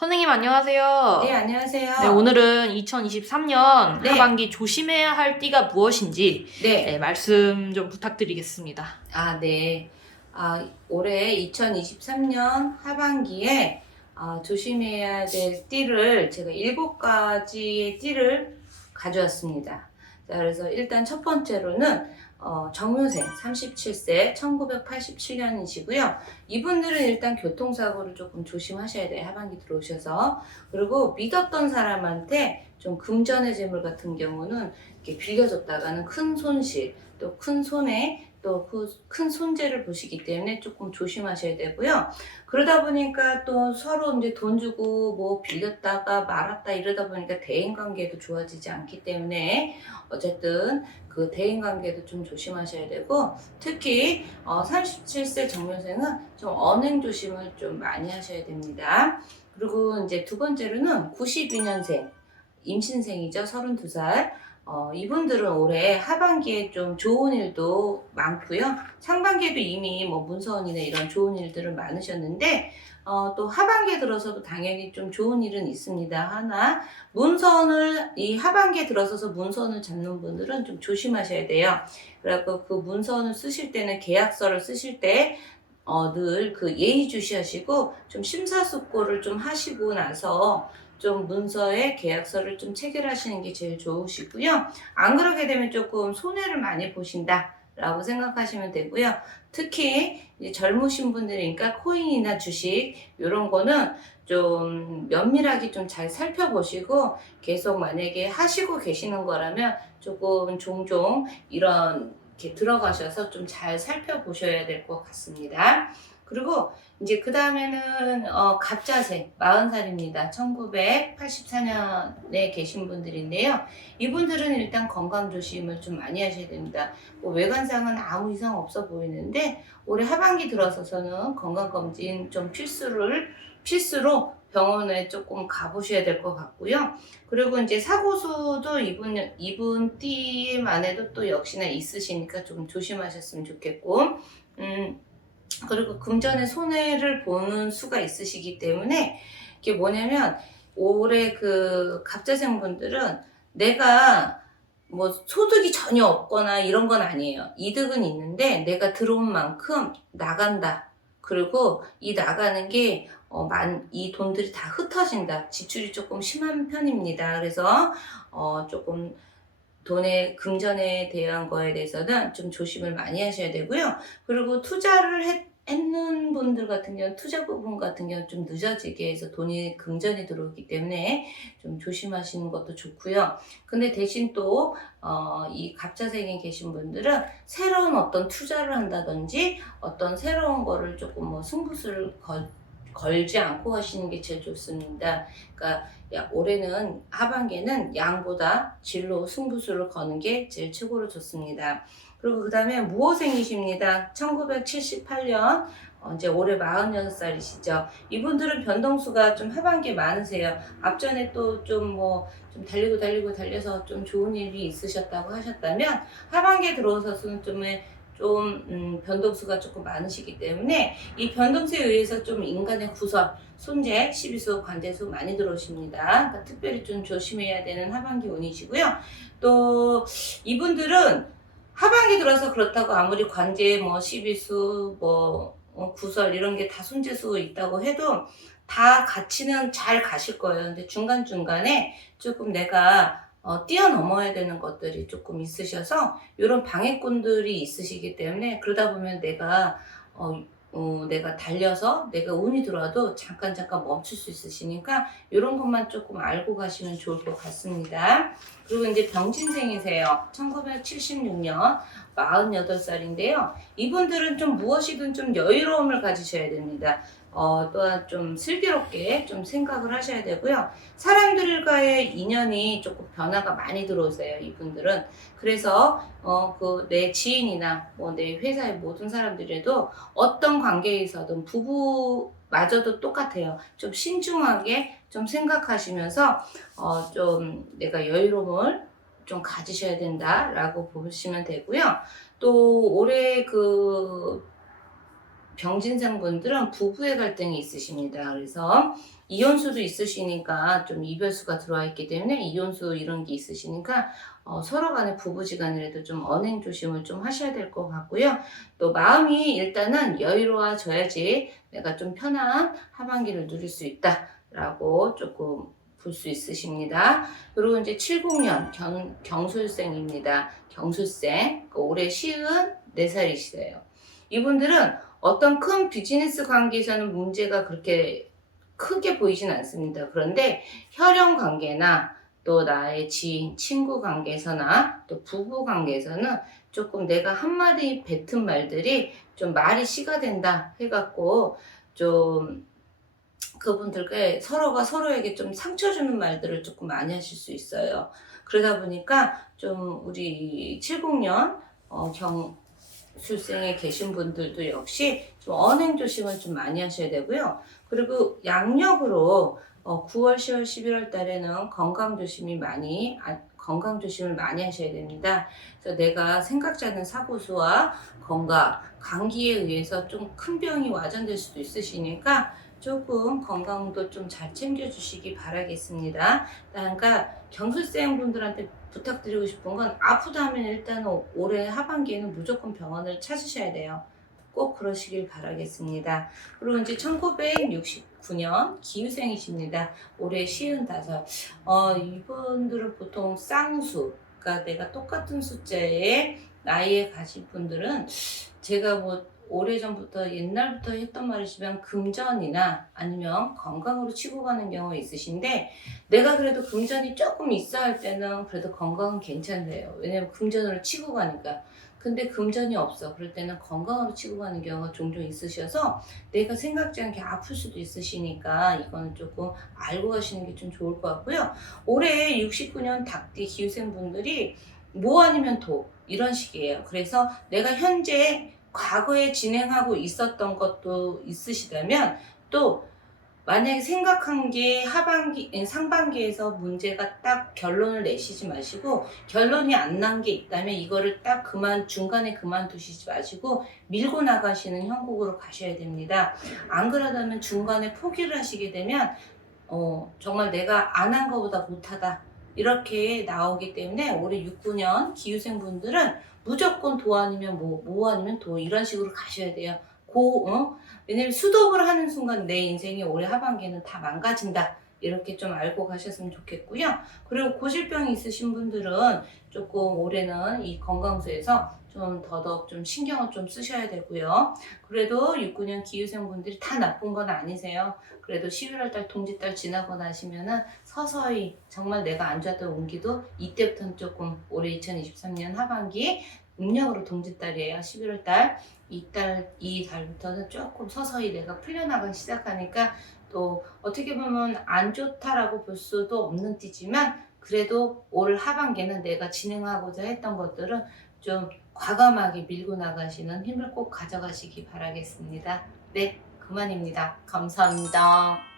선생님 안녕하세요. 네, 안녕하세요. 네, 오늘은 2023년 네. 하반기 조심해야 할 띠가 무엇인지 네. 말씀 좀 부탁드리겠습니다. 네. 올해 2023년 하반기에 조심해야 될 띠를 제가 7가지의 띠를 가져왔습니다. 자, 그래서 일단 첫 번째로는 정묘생 37세 1987년이시고요. 이분들은 일단 교통사고를 조금 조심하셔야 돼요. 하반기 들어오셔서. 그리고 믿었던 사람한테 좀 금전의 재물 같은 경우는 이렇게 빌려줬다가는 큰 손실, 또 큰 손해, 또 큰 손재를 보시기 때문에 조금 조심하셔야 되고요. 그러다 보니까 또 서로 이제 돈 주고 뭐 빌렸다가 말았다 이러다 보니까 대인 관계도 좋아지지 않기 때문에 어쨌든 그 대인 관계도 좀 조심하셔야 되고, 특히 37세 정묘생은 좀 언행 조심을 좀 많이 하셔야 됩니다. 그리고 이제 두 번째로는 92년생 임신생이죠. 32살. 이분들은 올해 하반기에 좀 좋은 일도 많고요. 상반기에도 이미 뭐 문서원이나 이런 좋은 일들은 많으셨는데, 또 하반기에 들어서도 당연히 좀 좋은 일은 있습니다. 하나, 문서원을, 이 하반기에 들어서서 문서원을 잡는 분들은 좀 조심하셔야 돼요. 그래갖고 그 문서원을 쓰실 때는 계약서를 쓰실 때, 늘 그 예의주시하시고 좀 심사숙고를 좀 하시고 나서 좀 문서에 계약서를 좀 체결하시는 게 제일 좋으시고요. 안 그러게 되면 조금 손해를 많이 보신다 라고 생각하시면 되고요. 특히 이제 젊으신 분들이니까 코인이나 주식 이런 거는 좀 면밀하게 좀 잘 살펴보시고, 계속 만약에 하시고 계시는 거라면 조금 종종 이런 이렇게 들어가셔서 좀 잘 살펴보셔야 될 것 같습니다. 그리고 이제 그 다음에는 갑자생 40살입니다. 1984년에 계신 분들인데요. 이분들은 일단 건강 조심을 좀 많이 하셔야 됩니다. 뭐 외관상은 아무 이상 없어 보이는데 올해 하반기 들어서서는 건강검진 좀 필수로 병원에 조금 가보셔야 될 것 같고요. 그리고 이제 사고수도 이분 띠만 해도 또 역시나 있으시니까 좀 조심하셨으면 좋겠고, 그리고 금전의 손해를 보는 수가 있으시기 때문에, 이게 뭐냐면 올해 그 갑자생 분들은 내가 뭐 소득이 전혀 없거나 이런 건 아니에요. 이득은 있는데 내가 들어온 만큼 나간다. 그리고 이 나가는 게 이 돈들이 다 흩어진다. 지출이 조금 심한 편입니다. 그래서 조금 금전에 대한 거에 대해서는 좀 조심을 많이 하셔야 되고요. 그리고 했는 분들 같은 경우는 투자 부분 같은 경우는 좀 늦어지게 해서 금전이 들어오기 때문에 좀 조심하시는 것도 좋고요. 근데 대신 또 이 갑자생에 계신 분들은 새로운 어떤 투자를 한다든지 어떤 새로운 거를 조금 뭐 승부수를 걸지 않고 하시는 게 제일 좋습니다. 그러니까 올해는 하반기에는 양보다 질로 승부수를 거는 게 제일 최고로 좋습니다. 그리고 그 다음에 무호생이십니다. 1978년 이제 올해 46살이시죠. 이분들은 변동수가 좀 하반기에 많으세요. 앞전에 또 좀 달려서 좀 좋은 일이 있으셨다고 하셨다면, 하반기에 들어서서는 변동수가 조금 많으시기 때문에 이 변동수에 의해서 좀 인간의 구설, 손재, 시비수, 관재수 많이 들어오십니다. 그러니까 특별히 좀 조심해야 되는 하반기 운이시고요. 또 이분들은 하반기 들어서 그렇다고 아무리 관재, 시비수, 구설 이런 게 다 손재수 있다고 해도 다 같이는 잘 가실 거예요. 근데 중간중간에 조금 내가 뛰어넘어야 되는 것들이 조금 있으셔서 이런 방해꾼들이 있으시기 때문에, 그러다 보면 내가 달려서 내가 운이 들어와도 잠깐 멈출 수 있으시니까 이런 것만 조금 알고 가시면 좋을 것 같습니다. 그리고 이제 병진생이세요. 1976년 48살인데요. 이분들은 좀 무엇이든 좀 여유로움을 가지셔야 됩니다. 또한 좀 슬기롭게 좀 생각을 하셔야 되고요. 사람들과의 인연이 조금 변화가 많이 들어오세요, 이분들은. 그래서 내 지인이나 내 회사의 모든 사람들에도 어떤 관계에서든 부부마저도 똑같아요. 좀 신중하게 좀 생각하시면서 좀 내가 여유로움을 좀 가지셔야 된다라고 보시면 되고요. 또 올해 그 병진생 분들은 부부의 갈등이 있으십니다. 그래서 이혼수도 있으시니까 좀 이별수가 들어와 있기 때문에 이혼수 이런 게 있으시니까 서로 간에 부부지간이라도 좀 언행 조심을 좀 하셔야 될 것 같고요. 또 마음이 일단은 여유로워져야지 내가 좀 편한 하반기를 누릴 수 있다라고 조금 볼 수 있으십니다. 그리고 이제 70년 경술생입니다. 경술생. 올해 54살이시래요. 이분들은 어떤 큰 비즈니스 관계에서는 문제가 그렇게 크게 보이진 않습니다. 그런데 혈연 관계나 또 나의 지인, 친구 관계에서나 또 부부 관계에서는 조금 내가 한마디 뱉은 말들이 좀 말이 씨가 된다 해갖고 좀 그분들께 서로가 서로에게 좀 상처 주는 말들을 조금 많이 하실 수 있어요. 그러다 보니까 좀 우리 70년 경술생에 계신 분들도 역시 좀 언행 조심을 좀 많이 하셔야 되고요. 그리고 양력으로 9월, 10월, 11월 달에는 건강 조심을 많이 하셔야 됩니다. 그래서 내가 생각지 않은 사고수와 건강, 감기에 의해서 좀 큰 병이 와전될 수도 있으시니까 조금 건강도 좀 잘 챙겨주시기 바라겠습니다. 그러니까 경술생 분들한테 부탁드리고 싶은 건 아프다 하면 일단 올해 하반기에는 무조건 병원을 찾으셔야 돼요. 꼭 그러시길 바라겠습니다. 그리고 이제 1969년 기후생이십니다. 올해 55. 이분들은 보통 쌍수, 그러니까 내가 똑같은 숫자의 나이에 가신 분들은 제가 뭐 오래전부터 옛날부터 했던 말이지만 금전이나 아니면 건강으로 치고 가는 경우가 있으신데 내가 그래도 금전이 조금 있어 할 때는 그래도 건강은 괜찮대요. 왜냐면 금전으로 치고 가니까. 근데 금전이 없어. 그럴 때는 건강으로 치고 가는 경우가 종종 있으셔서 내가 생각지 않게 아플 수도 있으시니까 이거는 조금 알고 가시는 게 좀 좋을 것 같고요. 올해 69년 닭띠 기후생 분들이 뭐 아니면 도 이런 식이에요. 그래서 내가 현재 과거에 진행하고 있었던 것도 있으시다면 또 만약에 생각한 게 상반기에서 문제가 딱 결론을 내시지 마시고 결론이 안 난 게 있다면 이거를 딱 중간에 그만두시지 마시고 밀고 나가시는 형국으로 가셔야 됩니다. 안 그러다면 중간에 포기를 하시게 되면 정말 내가 안 한 것보다 못하다 이렇게 나오기 때문에 올해 69년 기후생 분들은 무조건 도 아니면 뭐 아니면 도 이런 식으로 가셔야 돼요. 왜냐면 수독을 하는 순간 내 인생이 올해 하반기에는 다 망가진다. 이렇게 좀 알고 가셨으면 좋겠고요. 그리고 고질병이 있으신 분들은 조금 올해는 이 건강수에서 좀 더더욱 좀 신경을 좀 쓰셔야 되고요. 그래도 69년 기후생 분들이 다 나쁜 건 아니세요. 그래도 11월 달 동짓달 지나고 나시면은 서서히 정말 내가 안 좋았던 운기도 이때부터는 조금 올해 2023년 하반기 음력으로 동짓달이에요. 11월 달. 이 달부터는 조금 서서히 내가 풀려나가기 시작하니까 또 어떻게 보면 안 좋다라고 볼 수도 없는 띠지만 그래도 올 하반기는 내가 진행하고자 했던 것들은 좀 과감하게 밀고 나가시는 힘을 꼭 가져가시기 바라겠습니다. 네, 그만입니다. 감사합니다.